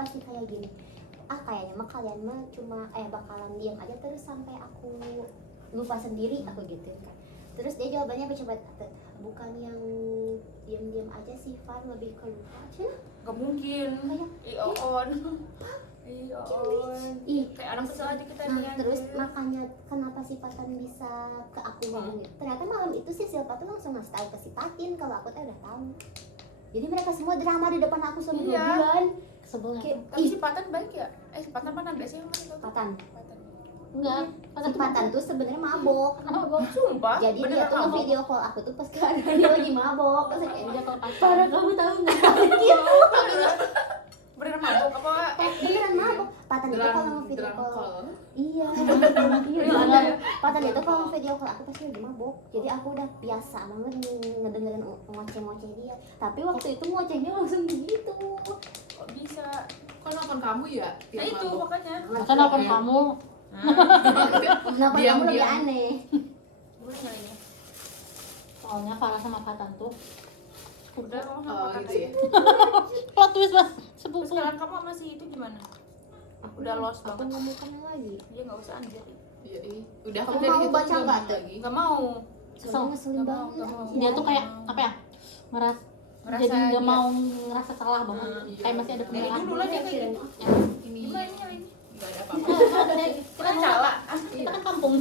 pasti kayak gini, kayaknya mah kalian mah cuma bakalan diam aja terus sampai aku lupa sendiri, aku gitu kan. Terus dia jawabannya coba, bukan yang diam-diam aja sih Van, lebih ke lupa sih. Gak mungkin kayak anak kecil aja kita nih. Terus makanya kenapa si Patan bisa ke aku ngomong gitu, ternyata malam itu si Silva tuh langsung ngasih tahu ke si Patin kalau aku tuh udah tahu. Jadi mereka semua drama di depan aku selama 2 bulan. Sebelnya. Tapi si Patan baik ya? Si Patan mana biasanya yang mana? Patan. Enggak. Si Patan tuh sebenarnya mabok. Sumpah. Jadi dia tuh nge-video call aku tuh pas keadaan dia lagi mabok. Terus kayak Video call pacar. parah, kamu tahu nggak? Gitu. Beneran mabuk apa? Beneran mabok. Patan itu kalau nge-video call. Iya. Patan itu kalau nge-video call aku pasti lagi mabok. Jadi aku udah biasa banget ngedengerin ngoceh-ngoceh dia. Tapi waktu itu ngocehnya langsung gitu. Kok bisa? Kok nelfon kamu ya? Nah itu makanya. Masa nelfon kamu? Kenapa kamu lebih aneh? Gue nyalainnya. Soalnya Farah sama Fatan tuh Udah kamu sama Oh Patan gitu sih. ya. plot twist mas, Terus sepupu. sekarang kamu sama si itu gimana? Udah lost Aku banget. nggak mau kenal lagi. Dia nggak usah anjir. Iya, udah Kamu dari mau situ baca nggak nggak mau tuh? lagi. Gak mau. Soalnya ngeselin Nggak mau, banget. nggak mau. Dia tuh kayak apa ya, Ngerasa jadi nggak dia- mau ngerasa salah banget, iya. kayak masih ada Dari pembelaan. dulu lah dia kayak gitu. Ini Gimana nyalain? nggak ada apa-apa. Kita cala. Kita kan kampung.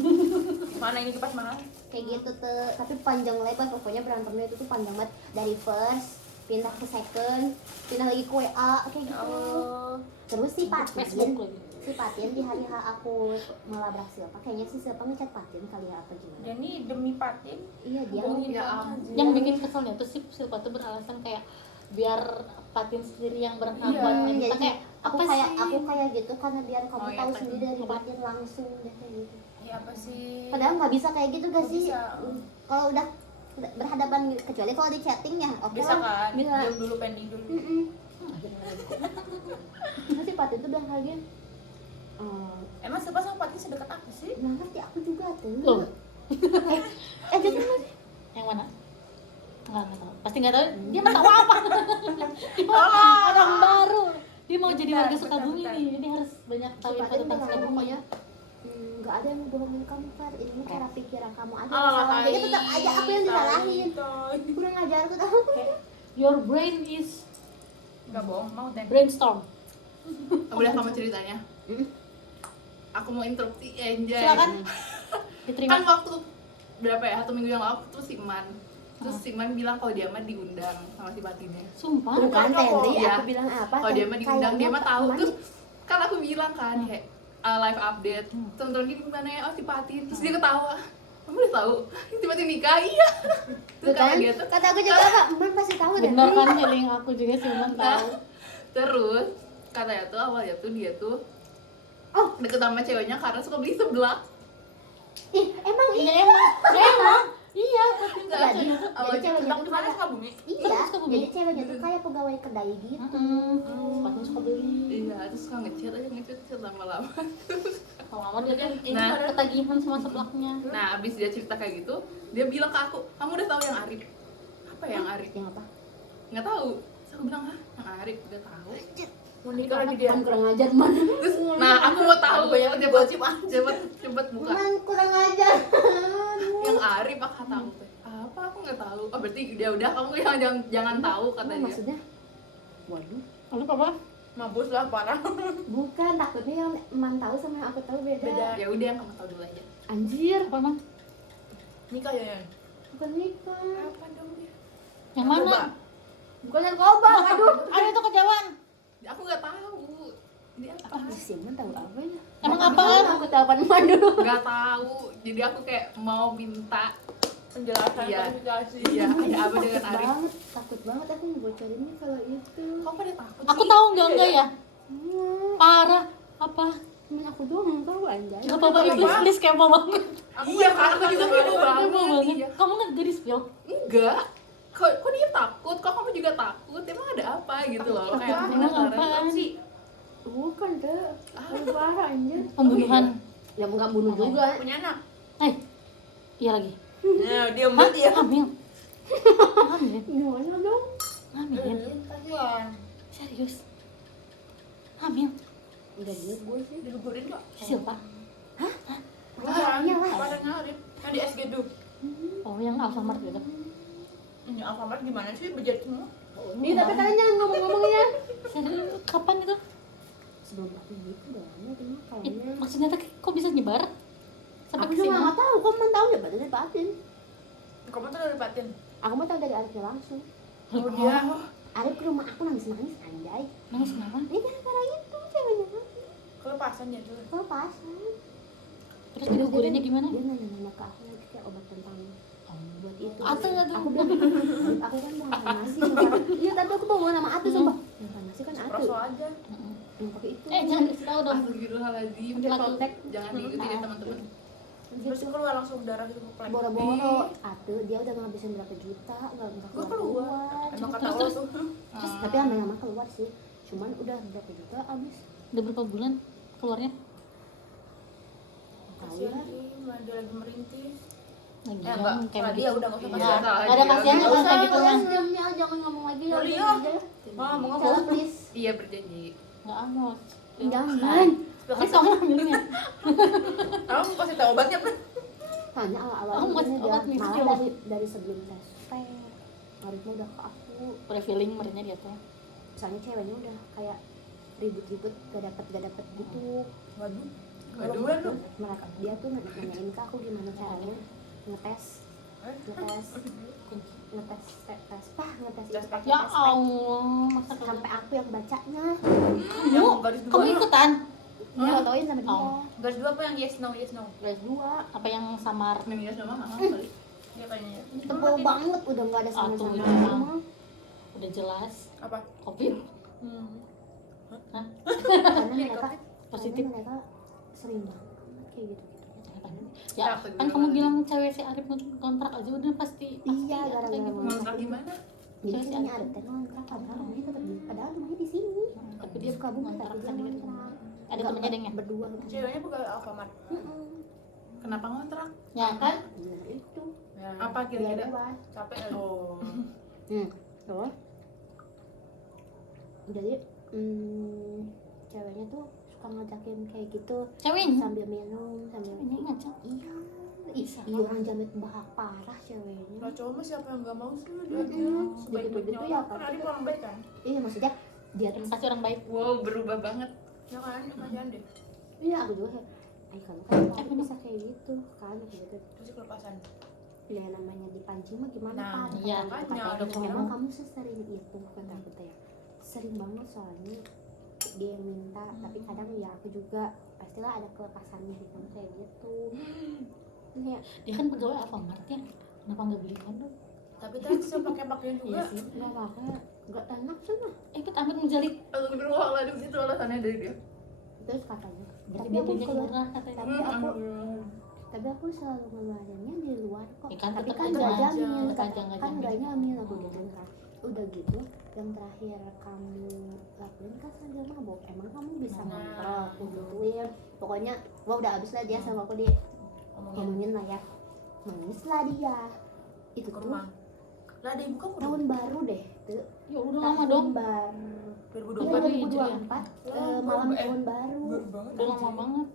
Mana ini kipas mahal? Kayak gitu tuh, tapi panjang lebar, pokoknya berantemnya itu tuh panjang banget, dari first pindah ke second, pindah lagi ke WA kayak Ya gitu. Allah. Terus si Facebook Patin lagi. di hari H aku melabrak Silva, kayaknya si Silva ngechat Patin kali ya apa gimana. Dan ini demi Patin. Iya dia Bohongin Ya kamu. ampun. Yang bikin keselnya tuh si Silva tuh beralasan kayak biar Patin sendiri yang berenang Iya, buat iya, kita iya. kayak aku apa kayak sih? aku kayak gitu karena biar kamu Oh, iya, tahu tadi. sendiri dari Patin langsung deh kayak gitu. Ya apa sih? Padahal nggak bisa kayak gitu gak Nggak sih? bisa. Kalau udah berhadapan, kecuali kalau di chatting ya oke Bisa lah. kan? Bisa. Diam dulu, pending dulu. Terus si Patin tuh bilang lagi, Emang Silva sama Patin sedekat apa sih? nggak ngerti aku juga tuh. Loh, Jadi yang mana? Enggak tahu. Pasti nggak tahu. Dia nggak tahu apa. Dia orang baru. Dia mau jadi warga Bentar, Sukabumi bentar. nih. Jadi harus banyak tahu si info Patin tentang bilang Sukabumi. pokoknya nggak ada yang bohongin kamu Far, ini cara pikiran kamu aja Alah, salah. Jadi tai, tetap aja aku yang disalahin. tai. Kurang ajar aku tahu. Your brain is Gak bohong, mau ten. brainstorm. Udah kamu ceritanya. Aku mau interupsi ya Anjay. Silakan. Diterima. Kan waktu berapa ya? 1 minggu yang lalu terus si Man. Terus si Man bilang kalau dia mah diundang sama si Patinnya. Sumpah. Bukan Tenri, Iya. aku bilang apa? Kalau dia mah diundang, dia mah tahu. Kayaknya Terus kan aku bilang kan kayak live update. Temen-temen ini gimana ya? Oh si Patin. Terus dia ketawa. Kamu udah tahu? Tiba-tiba nikah, iya. Terus kata dia tuh, kata aku juga apa? Man pasti tahu deh. Bener kan feeling aku juga sih Man tahu. terus katanya tuh awalnya tuh dia tuh deket sama ceweknya karena suka beli seblak. Ih, emang Iya iya. emang. Ya emang. Iya, Patin tuh Jadi, ceweknya tuh. jadi ceweknya tuh Di mana kayak Sukabumi? iya, Sukabumi. jadi ceweknya tuh kayak pegawai kedai gitu. Patin suka beli. Iya, terus suka ngechat aja ngechat lama-lama. Lama dia kan ini Nah. pada ketagihan sama seblaknya. Nah, abis dia cerita kayak gitu, dia bilang ke aku, kamu udah tahu yang Arif? Apa yang Arif? Yang apa? Nggak tahu. Terus aku bilang, hah? Yang Arif? Udah tahu. Mau nikah lagi dia. Kan kurang ajar man. Terus, nah aku mau tahu Banyak cepet gosip, cepet buka. Man kurang ajar. Yang Arif apa kata aku teh? Apa aku nggak tahu. Oh berarti dia udah kamu yang jangan tahu kata Emang dia. maksudnya? Waduh. Lalu apa? Mabus lah parah. Bukan, takutnya yang man tahu sama yang aku tahu beda. Beda. Ya udah yang kamu tahu dulu aja. Anjir, Apa Man? Nikah ya Yan? bukan nikah. Apa dong dia? Yang mana? Bukan narkoba, aduh. Ada itu kejauhan. Aku nggak tahu. Dia apa? Si Man tahu apa ya? Emang Tapi apa? kan aku telepon Man dulu. Nggak tahu. Jadi aku kayak mau minta Penjelasan, Iya. klarifikasi. iya ada apa dengan Arif? Takut banget aku ngebocorinnya kalau itu. Kok pada takut Aku sih? tahu enggak ya? Hmm, Parah. Apa? cuman aku doang yang tahu anjay. Gak apa-apa, please kepo banget. Iya kan, aku juga kepo Kepo banget. banget. Iya. Kamu nggak di spill? Enggak. Kok dia takut? Kok kamu juga takut? Emang ada apa gitu loh? Kayak Emang penasaran. apaan? sih? Bukan deh. Aku parah anjir. Pembunuhan. Ya enggak bunuh juga. Punya anak? Iya lagi. Ya, dia Hah? mati ya. Hamil. Hamil. Gimana dong? Hamil. Kasihan. Serius. hamil. Enggak gue sih. Digugurin kok. Siapa? Pacarnya lah. Pacarnya Arif. Yang di SG tuh. Oh, yang Alfamart gitu. Ini Alfamart gimana sih? Bejat semua. Iya, tapi kalian jangan ngomong-ngomongnya. Serius, kapan itu? Sebelum aku gitu dah, ini Ih, kayaknya. maksudnya tuh kok bisa nyebar? Sampai Aku ke juga sini. nggak tahu, kok man tahu ya berarti dari Patin. Kamu tuh dari Patin. Aku mah tahu dari Arifnya langsung. Oh dia. Arif ke rumah aku nangis-nangis anjay. Nangis kenapa? Ini gara-gara itu ceweknya kan. Kelepasan ya tuh. Kalau pasan. Terus digugurinnya gimana? Dia nanya-nanya ke aku lagi kayak obat tentang buat itu. Atuh. Aku bilang, Arif, aku kan mau makan nasi. Sumpah. Iya, tapi aku bawa nama Atu sumpah. Makan nasi kan Atu. Proso aja. Yang pakai itu. Jangan dikasih tahu dong. Astagfirullahaladzim. Udah Kalau kontak. jangan diikuti ya teman-teman. Terus keluar langsung darah gitu ke plek. Boro-boro Atu dia udah ngabisin berapa juta, enggak Gue keluar. keluar. Emang kata Terus, lo tuh. Tapi lama-lama keluar sih. Cuman udah berapa juta abis. Udah berapa bulan keluarnya? Tahu Kasihan ya. sih, dia lagi merintis. Lagi Enggak, kayak kalau begitu. dia udah nggak usah Iya. kasih Nggak ada kasihannya Nggak kalau usah, kayak gitu kan. Diamnya jangan ngomong lagi ya. Yoli, udah ya. aja. mau Salah ngomong. please. Iya berjanji. Nggak amat. Jangan. Tapi kamu hamilnya. Kamu kasih tahu obatnya kan? Tanya awal-awal Oh, ini dia obat nih, malah coba. dari sebelum tes Arifnya udah ke aku. Udah feeling merenya dia tuh. Soalnya ceweknya udah kayak ribut-ribut gak dapet gitu. Waduh. Kalau Kedua lu. mereka dia tuh nanyain ke aku gimana caranya ngetes ngetes ngetes Tes itu pakai Ya tes pack. Allah, masa Sampai aku yang bacanya Yang garis dua. kamu ikutan? nyotoin sama dia. Oh. Garis dua apa yang yes no yes no? Garis 2 Apa yang samar? Yang yes no mah kali. Dia kayaknya ya. tebal banget udah nggak ada Atuh, sama-sama ya. sama. Udah jelas. Apa? Covid Karena Ini mereka positif. karena mereka sering banget kayak gitu. Ya, kan kamu bilang cewek si Arif kontrak aja udah pasti. Iya, ada gara-gara kayak gitu. Ngontrak gimana? Jadi Cewek si punya Arif. ada teh ngontrak padahal rumahnya tetap di padahal rumahnya di sini. Tapi dia Suka bumi ngontrak tapi dia sendiri. ngontrak. Ada temennya deng ya? Berdua gitu. Ceweknya pegawai Alfamart. Kenapa ngontrak? Ya kan? Iya itu. Ya. Apa Biar kira-kira? bebas. Capek ya. Oh. Terus jadi ceweknya tuh suka ngajakin kayak gitu Ceweknya? sambil minum sambil Ceweknya ngajak. iya iya orang jamet bahak parah ceweknya. Lah cowok mah siapa yang nggak mau sih Mm-mm. dia sebaik-baiknya Gitu-gitu ya, orang. Kan Arif orang baik kan? Iya maksudnya dia tuh Pasti orang baik. Wow, berubah banget. Ya kan, kasihan deh. iya aku juga kayak kamu kan aku bisa kayak gitu kan gitu Terus kelepasan. ya namanya dipancing mah gimana Nah, Pan? iya, Kata- makanya, kata- udah punya emang mau. kamu sesering itu kata aku teh sering banget soalnya dia yang minta tapi kadang ya aku juga pastilah ada kelepasannya di kamu kayak gitu ya Dia kan pegawai Alfamart ya. Kenapa nggak beli kondom? Tapi tadi bisa pakai-pakai juga. Iya sih. nggak apa nggak enak cuma Ikut Amit menjalik. Astagfirullahaladzim, itu alasannya dari dia. terus katanya Berarti tapi dia aku belinya keluar murah katanya. tapi aku selalu ngeluarinnya di luar kok Ya kan, tapi tetep kan aja, nggak aja, jamin tetep aja nggak kan jamin. nggak nyamin aku gitu kan udah gitu yang terakhir kamu lakuin kan sambil mabok emang kamu bisa Nah. ngontrol aku gituin pokoknya wah udah abis lah dia sama aku dia ngomongin lah ya nangis lah dia itu Ke tuh rumah. Lah ada ibu kamu dong. tahun baru deh tuh Ya udah lama dong. baru 2024. iya, 2024 Wah, malam baru- tahun baru banget. Udah lama banget.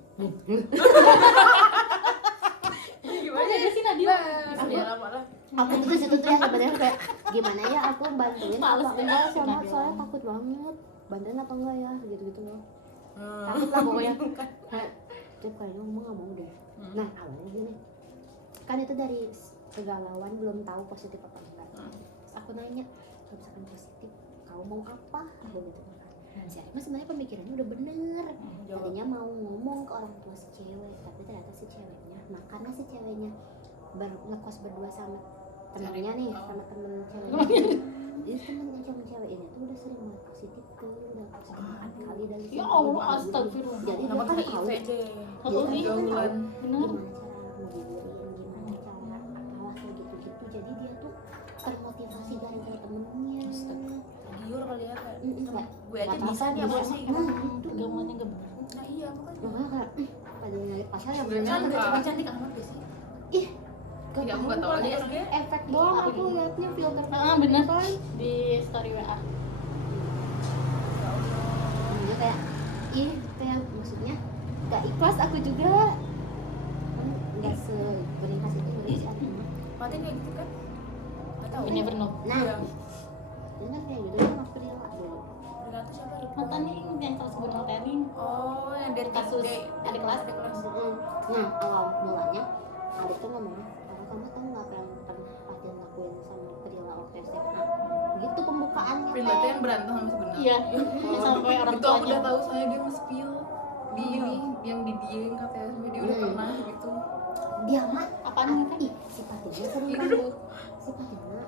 Gimana Ada sih Nadia. Dia lama lah. aku tuh situ tuh ya sebenarnya kayak gimana ya aku bantuin Males apa deh, enggak si soalnya Nabila. soalnya takut banget bantuin apa enggak ya gitu loh Hmm. takut lah pokoknya tuh kayaknya ngomong nggak mau deh nah awalnya gini kan itu dari kegalauan belum tahu positif apa enggak terus aku nanya kalau misalkan positif kamu mau apa aku gitu kan si Arif sebenarnya pemikirannya udah bener Jawab. tadinya mau ngomong ke orang tua si cewek tapi ternyata si ceweknya nah karena si ceweknya ngekos berdua sama temennya nih sama temen ceweknya jadi temennya cewek ini tuh udah sering banget positif tuh udah positif 4 kali dari Ya sini. Allah, astagfirullah. jadi dia Kenapa kan kena tahu HIV deh? Betul Jadi nih. dia kan tahu Gaulan. Bener. gimana cara ngegiburin gimana cara apalah kayak gitu-gitu jadi dia tuh termotivasi gara-gara temennya Giur kali ya kayak. enggak Gue aja bisa nih apa sih? nah Itu gamelannya nggak bener. Nah iya makanya. makanya kayak pada nyari pacar yang Nggak Kan nyangka. udah cantik amat gak sih? ih Iya, aku nggak tahu Kalau di aja. SG efek doang aku liatnya filter Ah bener di story WA. Makanya kayak ih kayak maksudnya gak ikhlas aku juga nggak seberikas itu Indonesia. Fatin kayak gitu kan? Nggak tahu. You never know. Nah Iya. bener kayak gitu sama Prila dulu. Prila tuh siapa? Mantan nih yang kalau sebut hotelin. Oh, yang dari Kasus adik kelas. Nah awal mulanya Adik tuh ngomong kamu tahu nggak apa yang pernah Fatin lakuin sama Prila waktu SMA gitu pembukaannya Prila tuh yang berantem sama sebenarnya. Iya. Yang sampai orang Itu aku tuanya. udah tahu soalnya dia nge-spill di ini yang di Dieng katanya sama dia udah pernah gitu. dia mah Apaan kan? ih si Fatinnya sering Ini banget si Fatinnya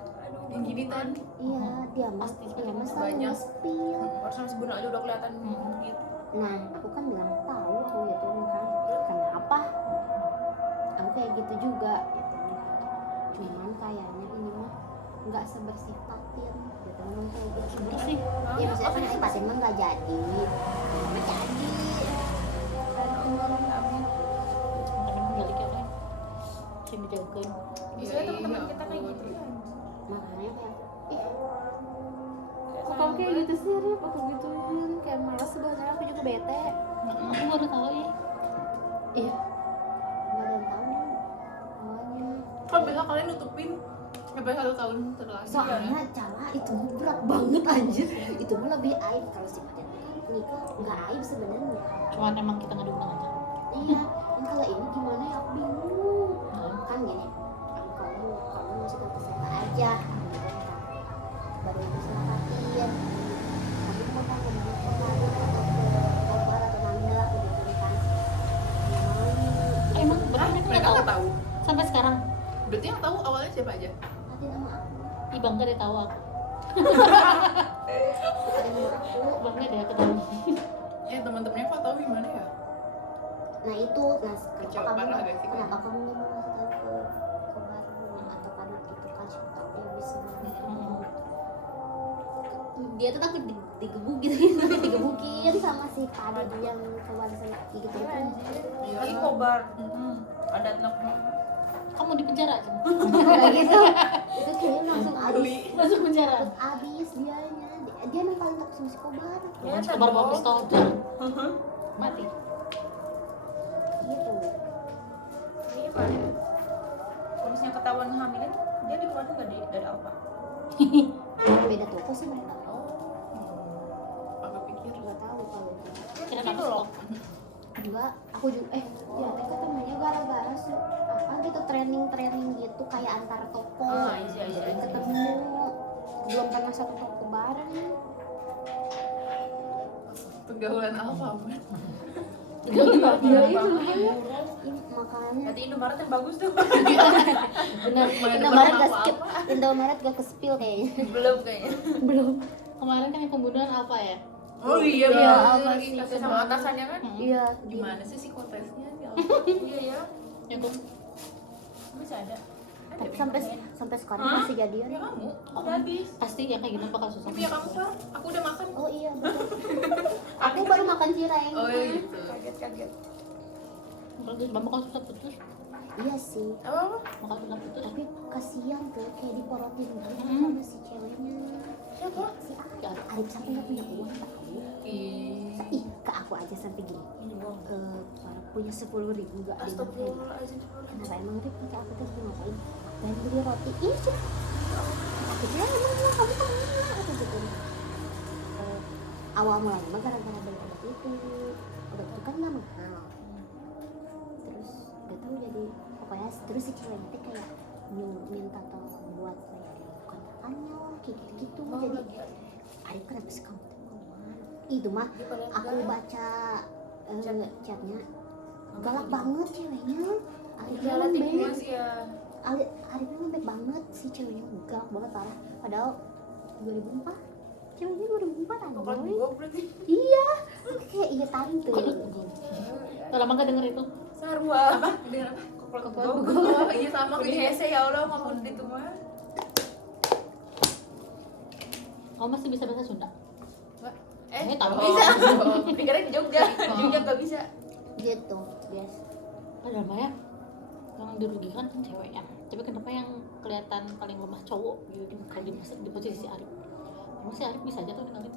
Yang gini kan. iya dia mah Pasti dia mah selalu banyak. nge-spill. Harus sama si Bunda aja udah kelihatan gitu. Nah aku kan bilang tahu aku gitu kan kenapa aku kayak gitu juga gitu. Cuman kayaknya ini mah nggak sebersih Fatin gitu ngomong kayak gitu Bener sih. ya maksudnya kan si Fatin mah nggak jadi nggak jadi Temen balik ya kan. Sini dijauhkan. Biasanya teman-teman kita kayak gitu ya. makanya kayak ih Kayak kok kamu sayang kayak banget. gitu sih Rip aku gituin kayak malas sebenarnya aku juga bete Aku baru tahu ya. iya nggak ada yang tahu awalnya Kok bisa kalian nutupin sampai 1 tahun setelah soalnya cara itu mah berat banget anjir itu mah lebih aib kalau si Fatin nikah nggak aib sebenarnya Cuman emang kita nggak diundang aja. iya kalau ini gimana ya aku bingung kan gini kamu masih ke SMA aja baru itu sama Fatin tapi mau kan ngomong ke Fatin atau ke Kobar atau Nanda aku gitu kan Emang benar mereka mereka nggak nggak tahu. tahu. Sampai sekarang. Berarti yang tahu awalnya siapa aja? Fatin sama aku Ih bangga deh tahu aku. Fatin sama aku Bangga deh aku tahu. Teman-temannya kok tahu gimana ya? nah itu nah Kecewa kenapa parah kamu gak sih? kenapa kamu nggak mau ngasih tahu ke Kobar atau karena itu kan siapa tahu dia bisa dia tuh takut digebukin digebukin sama si Padit yang Kobar sama gitu Iya, kan anjir. Lagi kobar. Ada anak Kamu di penjara aja. kayak gitu itu kayaknya langsung abis Masuk penjara. abis dianya dia yang paling takut sama si Kobar Ya, Kabar bawa pistol dar. Mati. gitu Ini Pak. Kalau misalnya ketahuan hamilin, dia dikeluarin nggak dari Alfa? beda toko sih mereka Aku pikir nggak tahu kalau itu Kira Gitu apa loh. enggak aku juga ya itu temennya gara-gara sih apa gitu training gitu kayak antar toko Iya. ketemu belum pernah satu toko bareng pergaulan apa kan? iya Iya, ini makanya Berarti Indomaret yang bagus tuh. benar Indomaret gak apa-apa. skip Indomaret gak ke spill kayaknya Belum kayaknya. belum Kemarin kan yang pembunuhan apa ya? Oh iya, Iya, bener. apa Ih, sih? kata Sama atasannya kan? iya Gimana sih psikotesnya sih? Iya ya. Yang gue Masih ada. tapi sampai sekarang Hah? masih jadian Ya kamu? Udah habis. pasti ya kayak gitu bakal susah. Itu ya kamu Sar? Aku udah makan. oh iya betul aku baru makan cireng Oh iya gitu. Kaget. Bakal susah putus. iya sih Apa? Bakal susah putus. tapi kasihan tuh kayak diporotin gitu sama si ceweknya Siapa? si Arif sampai nggak punya uang tahu ih ke aku aja sampai gini punya 10.000 nggak ada Astagfirullahaladzim. kenapa emang Rip pakai aku terus ngapain dan beli roti ih cuma aku bilang emang mau kamu kemana aku gitu awal mulanya mah gara-gara beli obat itu kan nggak mahal terus gak tahu jadi pokoknya terus si cewek itu kayak minta tolong buat bayarin kontrakannya kayak gitu jadi Arif kenapa sih kamu tuh kemana itu mah aku baca chatnya galak banget ceweknya Arifnya Jalan lembek tikus ya. Arifnya lembek banget si ceweknya galak banget parah padahal 2004 ceweknya 2004 Bukan anjay gue berarti. iya kayak iya tante Udah lama gak denger itu? Sarwa. Apa? Dengan apa? Kokol Oh iya sama Udah kayak hese ya Allah ngomong di itu mah. Kamu masih bisa bahasa Sunda? Tahu. Bisa. Dikira di Jogja. Jogja gak bisa. gitu yes Padahal mah ya yang dirugikan kan ceweknya. Tapi kenapa yang kelihatan paling lemah cowok gitu kalau di posisi Arif? Emang si Arif bisa aja tuh ninggalin?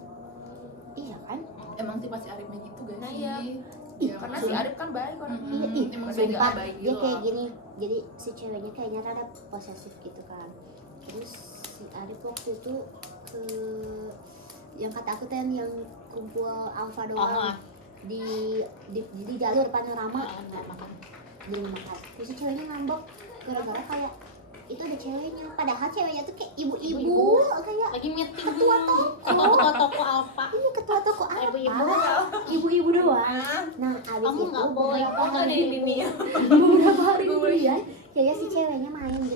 Iya kan? Emang tipe si Arifnya gitu guys Nah, sih. iya. Iya, Karena si Arif kan baik orangnya. Iya, ih, emang sumpah, beda baik dia gitu kayak loh. gini. Jadi si ceweknya kayaknya rada posesif gitu kan. Terus si Arif waktu itu ke yang kata aku teh yang kumpul alfa doang di jalur panorama di rumah makan. Terus si ceweknya ngambek gara-gara kayak itu ada ceweknya. Padahal ceweknya tuh kayak ibu-ibu kayak lagi meeting ketua ketua toko Alfa. ini ketua toko apa? Ibu-ibu. Ibu-ibu doang. Nah, abis Kamu itu nggak boleh beberapa ngomong hari ini ya. beberapa hari kemudian kayaknya si ceweknya main gitu